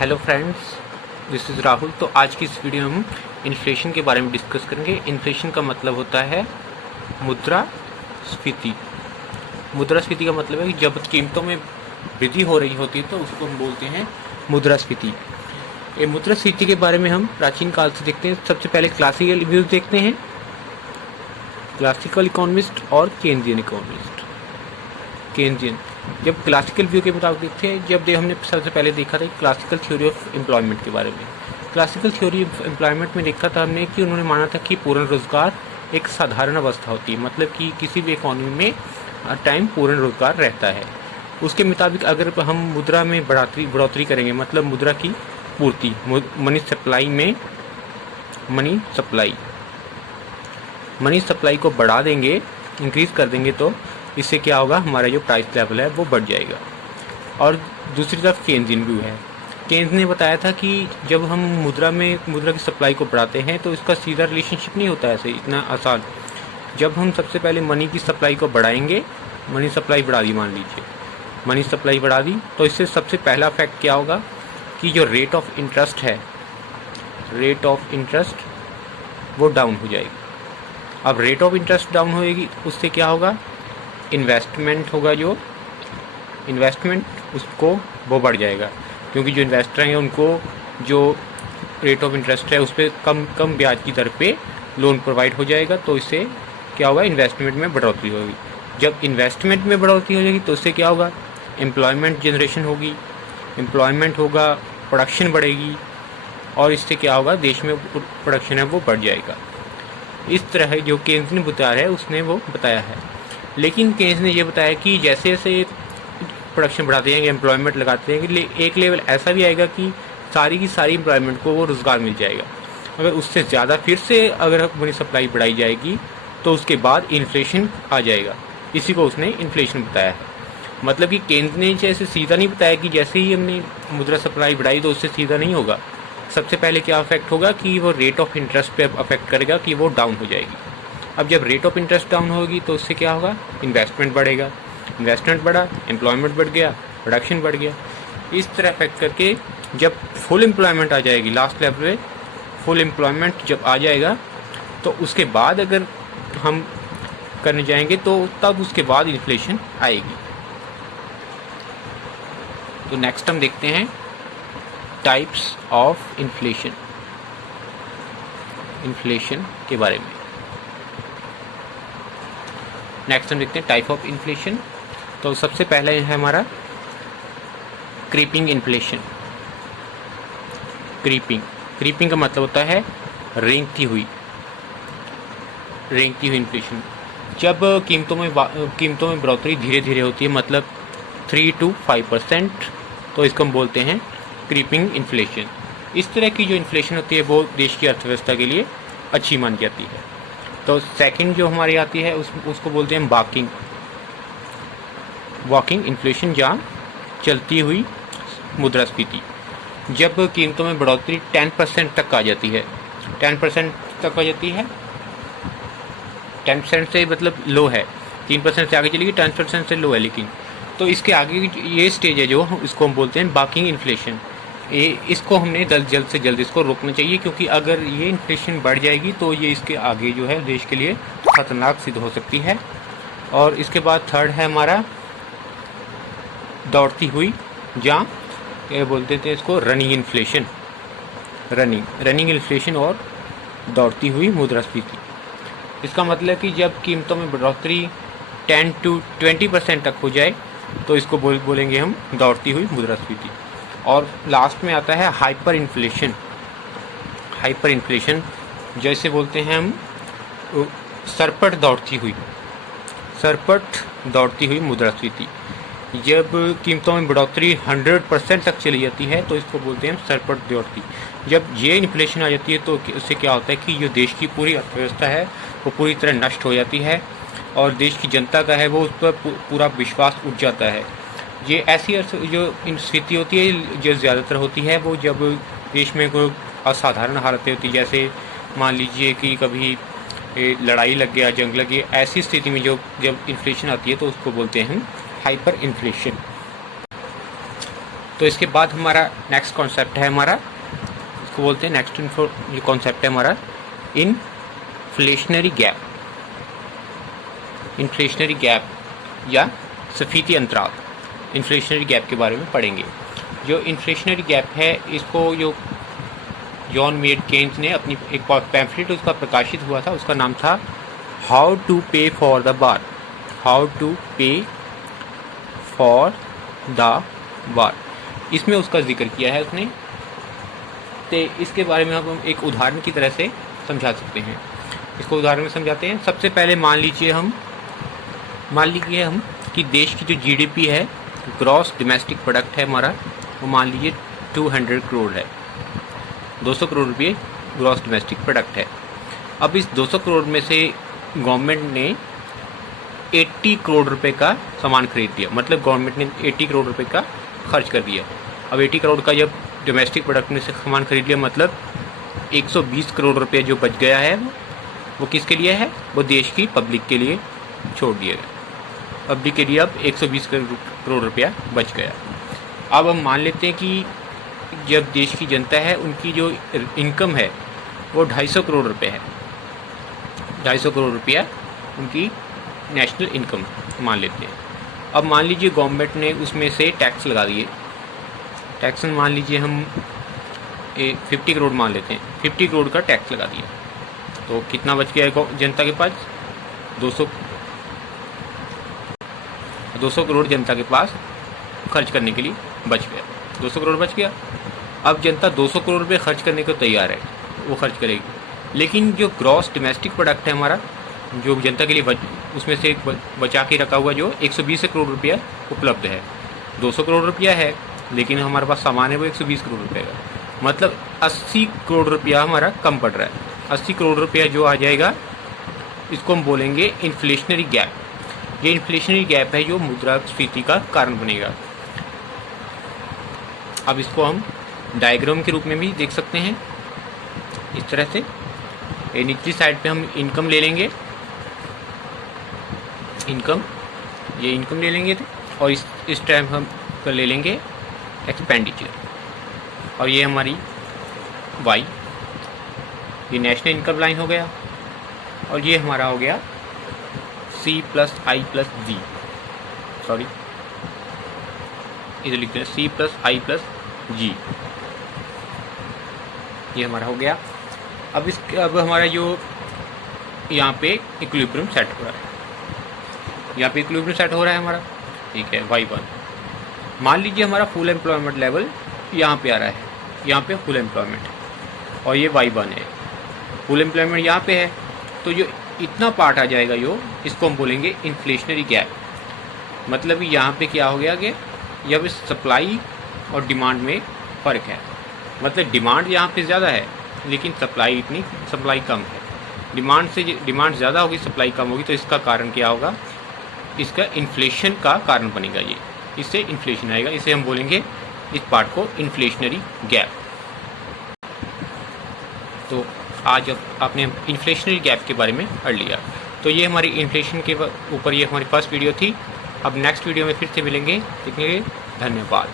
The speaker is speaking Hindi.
Hello friends, this is Rahul. तो आज की इस वीडियो में हम इन्फ्लेशन के बारे में डिस्कस करेंगे। इन्फ्लेशन का मतलब होता है मुद्रास्फीति। मुद्रास्फीति का मतलब है कि जब कीमतों में वृद्धि हो रही होती है तो उसको हम बोलते हैं मुद्रास्फीति। ये मुद्रास्फीति के बारे में हम प्राचीन काल से देखते हैं। सबसे पहले क्लासिकल व्यूज देखते हैं, क्लासिकल इकोनॉमिस्ट और केन्जियन इकोनॉमिस्ट। केन्जियन जब क्लासिकल व्यू के मुताबिक देखते हैं, जब हमने सबसे पहले देखा था क्लासिकल थ्योरी ऑफ एम्प्लॉयमेंट के बारे में। क्लासिकल थ्योरी ऑफ एम्प्लॉयमेंट में देखा था हमने कि उन्होंने माना था कि पूर्ण रोजगार एक साधारण अवस्था होती है, मतलब कि किसी भी इकोनॉमी में टाइम पूर्ण रोजगार रहता है। उसके मुताबिक अगर हम मुद्रा में बढ़ोतरी करेंगे, मतलब मुद्रा की पूर्ति, मनी सप्लाई को बढ़ा देंगे, इंक्रीज कर देंगे, तो इससे क्या होगा, हमारा जो प्राइस लेवल है वो बढ़ जाएगा। और दूसरी तरफ केन्जियन व्यू है। केन्स ने बताया था कि जब हम मुद्रा की सप्लाई को बढ़ाते हैं तो इसका सीधा रिलेशनशिप नहीं होता ऐसे इतना आसान। जब हम सबसे पहले मनी की सप्लाई को बढ़ाएंगे, मनी सप्लाई बढ़ा दी, मान लीजिए मनी सप्लाई बढ़ा दी, तो इससे सबसे पहला फैक्ट क्या होगा कि जो रेट ऑफ इंटरेस्ट वो डाउन हो जाएगी। अब रेट ऑफ इंटरेस्ट डाउन होएगी, उससे क्या होगा, इन्वेस्टमेंट होगा, जो इन्वेस्टमेंट उसको वो बढ़ जाएगा, क्योंकि जो इन्वेस्टर हैं उनको जो रेट ऑफ इंटरेस्ट है उस पर कम ब्याज की दर पे लोन प्रोवाइड हो जाएगा। तो इससे क्या होगा, इन्वेस्टमेंट में बढ़ोतरी होगी। जब इन्वेस्टमेंट में बढ़ोतरी हो जाएगी तो उससे क्या होगा, एम्प्लॉयमेंट जनरेशन होगी, एम्प्लॉयमेंट होगा, प्रोडक्शन बढ़ेगी, और इससे क्या होगा, देश में प्रोडक्शन है वो बढ़ जाएगा। इस तरह जो केन्स ने बताया है उसने वो बताया है। लेकिन केन्स ने ये बताया कि जैसे जैसे प्रोडक्शन बढ़ाते हैं, एम्प्लॉयमेंट लगाते हैं, कि एक लेवल ऐसा भी आएगा कि सारी की सारी एम्प्लॉयमेंट को वो रोज़गार मिल जाएगा। अगर उससे ज़्यादा फिर से अगर मनी सप्लाई बढ़ाई जाएगी तो उसके बाद इन्फ्लेशन आ जाएगा। इसी को उसने इन्फ्लेशन बताया है। मतलब कि केन्स ने जैसे सीधा नहीं बताया कि जैसे ही हमने मुद्रा सप्लाई बढ़ाई तो उससे सीधा नहीं होगा। सबसे पहले क्या अफेक्ट होगा कि वो रेट ऑफ इंटरेस्ट पे अफेक्ट करेगा कि वो डाउन हो जाएगी। अब जब रेट ऑफ इंटरेस्ट डाउन होगी तो उससे क्या होगा, इन्वेस्टमेंट बढ़ेगा, इन्वेस्टमेंट बढ़ा, एम्प्लॉयमेंट बढ़ गया, प्रोडक्शन बढ़ गया। इस तरह अफेक्ट करके जब फुल एम्प्लॉयमेंट आ जाएगी, लास्ट लेवल पे फुल एम्प्लॉयमेंट जब आ जाएगा तो उसके बाद अगर हम करने जाएंगे तो तब उसके बाद इन्फ्लेशन आएगी। तो नेक्स्ट हम देखते हैं टाइप्स ऑफ इन्फ्लेशन के बारे में। नेक्स्ट हम देखते हैं टाइप ऑफ इन्फ्लेशन। तो सबसे पहला है हमारा क्रीपिंग इन्फ्लेशन। क्रीपिंग का मतलब होता है रेंगती हुई इन्फ्लेशन। जब कीमतों में बढ़ोतरी धीरे धीरे होती है, मतलब 3 to 5%, तो इसको हम बोलते हैं क्रीपिंग इन्फ्लेशन। इस तरह की जो इन्फ्लेशन होती है वो देश की अर्थव्यवस्था के लिए अच्छी मानी जाती है। तो सेकंड जो हमारी आती है उसको बोलते हैं वॉकिंग इन्फ्लेशन, जहाँ चलती हुई मुद्रास्फीति। जब कीमतों में बढ़ोतरी 10% तक आ जाती है, 10% तक आ जाती है, 10% से मतलब लो है, 3% से आगे चलेगी, 10% से लो है, लेकिन तो इसके आगे ये स्टेज है जो इसको हम बोलते हैं वॉकिंग इन्फ्लेशन। इसको हमने जल्द से जल्द इसको रोकना चाहिए, क्योंकि अगर ये इन्फ्लेशन बढ़ जाएगी तो ये इसके आगे जो है देश के लिए खतरनाक सिद्ध हो सकती है। और इसके बाद थर्ड है हमारा दौड़ती हुई, जहाँ ये बोलते थे इसको रनिंग इन्फ्लेशन और दौड़ती हुई मुद्रास्फीति। इसका मतलब कि जब कीमतों में बढ़ोतरी 10 to 20% तक हो जाए तो इसको बोलेंगे हम दौड़ती हुई मुद्रास्फीति। और लास्ट में आता है हाइपर इन्फ्लेशन, जैसे बोलते हैं हम सरपट दौड़ती हुई मुद्रास्फीति। जब कीमतों में बढ़ोतरी 100% तक चली जाती है तो इसको बोलते हैं सरपट दौड़ती। जब ये इन्फ्लेशन आ जाती है तो उससे क्या होता है कि जो देश की पूरी अर्थव्यवस्था है वो पूरी तरह नष्ट हो जाती है, और देश की जनता का है वो उस पर पूरा विश्वास उठ जाता है। ये ऐसी जो स्थिति होती है जो ज़्यादातर होती है वो जब देश में कोई असाधारण हालतें होती, जैसे मान लीजिए कि कभी लड़ाई लग गया, जंग लग गई, ऐसी स्थिति में जब इन्फ्लेशन आती है तो उसको बोलते हैं हम हाइपर इन्फ्लेशन। तो इसके बाद हमारा नेक्स्ट कॉन्सेप्ट है हमारा, इसको बोलते हैं नेक्स्ट जो कॉन्सेप्ट है हमारा इन्फ्लेशनरी गैप। इन्फ्लेशनरी गैप या सफीती अंतराल, इन्फ्लेशनरी गैप के बारे में पढ़ेंगे। जो इन्फ्लेशनरी गैप है इसको जो जॉन मेड केन्स ने अपनी एक पैम्फलेट उसका प्रकाशित हुआ था, उसका नाम था how to pay for the bar. How to pay for the bar, इसमें उसका जिक्र किया है उसने। तो इसके बारे में हम एक उदाहरण की तरह से समझा सकते हैं। इसको उदाहरण में समझाते हैं। सबसे पहले मान लीजिए हम कि देश की जो जीडीपी है, ग्रॉस डोमेस्टिक प्रोडक्ट है हमारा, वो मान लीजिए 200 करोड़ है। 200 करोड़ रुपये ग्रॉस डोमेस्टिक प्रोडक्ट है। अब इस 200 करोड़ में से गवर्नमेंट ने 80 करोड़ रुपए का सामान खरीद दिया, मतलब गवर्नमेंट ने 80 करोड़ रुपए का खर्च कर दिया। अब 80 करोड़ का जब डोमेस्टिक प्रोडक्ट में से सामान खरीद लिया, मतलब 120 करोड़ रुपये जो बच गया है वो किसके लिए है? वो देश की पब्लिक के लिए छोड़ दिया गया। पब्लिक के लिए अब 120 करोड़ रुपया बच गया। अब हम मान लेते हैं कि जब देश की जनता है उनकी जो इनकम है वो 250 करोड़ रुपये है। 250 करोड़ रुपया उनकी नेशनल इनकम मान लेते हैं। अब मान लीजिए गवर्नमेंट ने उसमें से टैक्स लगा दिए। टैक्स मान लीजिए हम 50 करोड़ मान लेते हैं, 50 करोड़ का टैक्स लगा दिया, तो कितना बच गया है जनता के पास? 200 करोड़ जनता के पास खर्च करने के लिए बच गया। 200 करोड़ बच गया। अब जनता 200 करोड़ रुपये खर्च करने को तैयार है, वो खर्च करेगी। लेकिन जो ग्रॉस डोमेस्टिक प्रोडक्ट है हमारा, जो जनता के लिए उसमें से बचा के रखा हुआ जो 120 करोड़ रुपया उपलब्ध है। 200 करोड़ रुपया है लेकिन हमारे पास सामान है वो 120 करोड़ रुपये का, मतलब 80 करोड़ रुपया हमारा कम पड़ रहा है। 80 करोड़ रुपया जो आ जाएगा, इसको हम बोलेंगे इन्फ्लेशनरी गैप। ये इन्फ्लेशनरी गैप है जो मुद्रास्फीति का कारण बनेगा। अब इसको हम डायग्राम के रूप में भी देख सकते हैं इस तरह से। ये निचली साइड पे हम इनकम ले लेंगे, ये इनकम ले लेंगे और इस टाइम हम ले लेंगे एक्सपेंडिचर, और ये हमारी वाई, ये नेशनल इनकम लाइन हो गया, और ये हमारा हो गया C+I+G, सॉरी इधर लिखते हैं C+I+G, ये हमारा हो गया। अब हमारा जो यहाँ पे इक्विलिब्रियम सेट हो रहा है, यहाँ पे इक्विलिब्रियम सेट हो रहा है हमारा, ठीक है, Y1। मान लीजिए हमारा फुल एम्प्लॉयमेंट लेवल यहाँ पे आ रहा है, यहाँ पे फुल एम्प्लॉयमेंट, और ये Y1 है, फुल एम्प्लॉयमेंट यहाँ पे है। तो जो इतना पार्ट आ जाएगा इसको हम बोलेंगे इन्फ्लेशनरी गैप। मतलब यहाँ पे क्या हो गया कि जब सप्लाई और डिमांड में फ़र्क है, मतलब डिमांड यहाँ पे ज़्यादा है लेकिन सप्लाई कम है। डिमांड ज़्यादा होगी, सप्लाई कम होगी, तो इसका कारण क्या होगा? इसका इन्फ्लेशन का कारण बनेगा। ये इससे इन्फ्लेशन आएगा, इसे हम बोलेंगे इस पार्ट को इन्फ्लेशनरी गैप। तो आज आपने इन्फ्लेशनरी गैप के बारे में पढ़ लिया। तो ये हमारी इन्फ्लेशन के ऊपर ये हमारी फर्स्ट वीडियो थी। अब नेक्स्ट वीडियो में फिर से मिलेंगे। देखने के लिए धन्यवाद।